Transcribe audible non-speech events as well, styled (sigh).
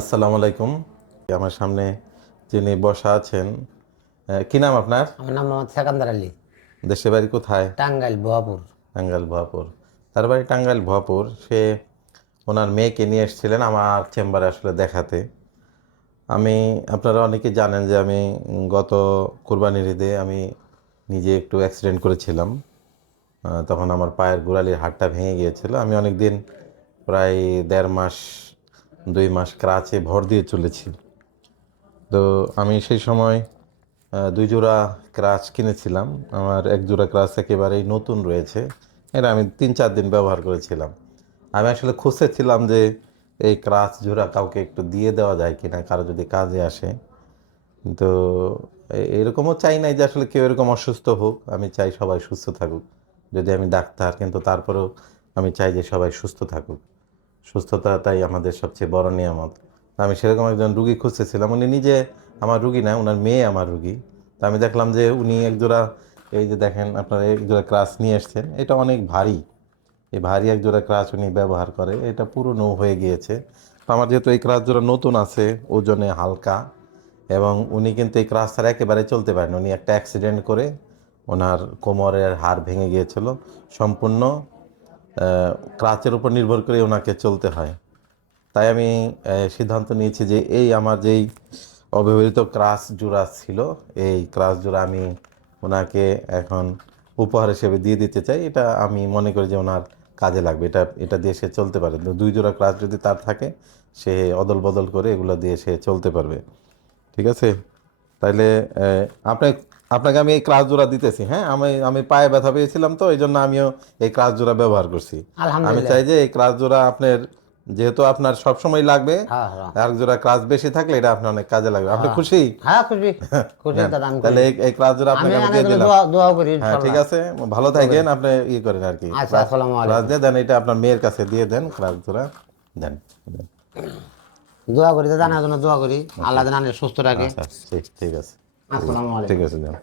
আসসালামু আলাইকুম। আমার সামনে যিনি বসা আছেন কি নাম আপনার? আমার নাম মোহাম্মদ সেকান্দার আলী। দেশের বাড়ি কোথায়? টাঙ্গাইল বোয়াপুর টাঙ্গাইল ভুয়াপুর। তার বাড়ি টাঙ্গাইল ভুয়াপুর। সে ওনার মেয়েকে নিয়ে এসেছিলেন আমার চেম্বারে আসলে দেখাতে। আমি আপনারা অনেকে জানেন যে আমি গত কোরবানির ঈদে আমি নিজে একটু অ্যাক্সিডেন্ট করেছিলাম। তখন আমার পায়ের গোড়ালির হাড়টা ভেঙে গিয়েছিল। আমি অনেক দিন প্রায় দেড় মাস দুই মাস ক্রাচে ভর দিয়ে চলেছি। তো আমি সেই সময় দুই জোড়া ক্রাচ কিনেছিলাম। আমার এক জোড়া ক্রাচ একেবারেই নতুন রয়েছে। এটা আমি তিন চার দিন ব্যবহার করেছিলাম। আমি আসলে খুঁজতেছিলাম যে এই ক্রাচ জোড়া কাউকে একটু দিয়ে দেওয়া যায় কি না কারও যদি কাজে আসে। তো এরকমও চাই নাই যে আসলে কেউ এরকম অসুস্থ হোক, আমি চাই সবাই সুস্থ থাকুক। যদি আমি ডাক্তার, কিন্তু তারপরেও আমি চাই যে সবাই সুস্থ থাকুক। সুস্থতাটাই আমাদের সবচেয়ে বড় নিয়ামত। আমি সেরকম একজন রুগী খুঁজতেছিলাম, উনি নিজে আমার রুগী না ওনার মেয়ে আমার রুগী। তা আমি দেখলাম যে উনি একজোড়া, এই যে দেখেন আপনারা একজোড়া ক্রাস নিয়ে এসছেন, এটা অনেক ভারী। এই ভারী একজোড়া ক্রাচ উনি ব্যবহার করে, এটা পুরনো হয়ে গিয়েছে। তো আমার যেহেতু এই ক্রাচ জোড়া নতুন আছে, ওজনে হালকা, এবং উনি কিন্তু এই ক্রাস ছাড়া একেবারে চলতে পারেন উনি একটা অ্যাক্সিডেন্ট করে ওনার কোমরের হাড় ভেঙে গিয়েছিল, সম্পূর্ণ ক্রাচের উপর নির্ভর করে ওনাকে চলতে হয়। তাই আমি সিদ্ধান্ত নিয়েছি যে এই আমার যেই অব্যবহৃত ক্রাস জোড়া ছিল, এই ক্রাস জোড়া আমি ওনাকে এখন উপহার হিসেবে দিয়ে দিতে চাই। এটা আমি মনে করি যে ওনার কাজে লাগবে। এটা এটা দিয়ে সে চলতে পারে। দুই জোড়া ক্রাস যদি তার থাকে, সে অদল বদল করে এগুলো দিয়ে সে চলতে পারবে। ঠিক আছে? তাইলে আপনি আপনাকে আমি এই ক্রাস জোড়া দিতেছি হ্যাঁ? আমি আমি পায়ে ব্যথা পেয়েছিলাম তো এই জন্য আমিও এই ক্রাস জোড়া ব্যবহার করছি। আমি চাই যে এই ক্রাস জোড়া আপনার যেহেতু আপনার সব সময় লাগবে হ্যাঁ হ্যাঁ আর জোড়া ক্রাস বেশি থাকলে এটা আপনার অনেক কাজে লাগবে। আপনি খুশি? হ্যাঁ খুশি। (laughs) খুশি তাহলে এই- ক্রাস জোড়া আপনাকে আমি দিয়ে দিলাম। দোয়া করি হ্যাঁ ঠিক আছে। ভালো থাকেন আপনি ই করেন আর কি। আচ্ছা আসসালামু আলাইকুম। দিয়ে দেন এটা আপনার মেয়ের কাছে দিয়ে দেন ক্রাস জোড়া দেন। দোয়া করি দাদা জন্য দোয়া করি। আল্লাহ যেন সুস্থ রাখে। আচ্ছা ঠিক ঠিক আছে। আসসালামু আলাইকুম। ঠিক আছে দেন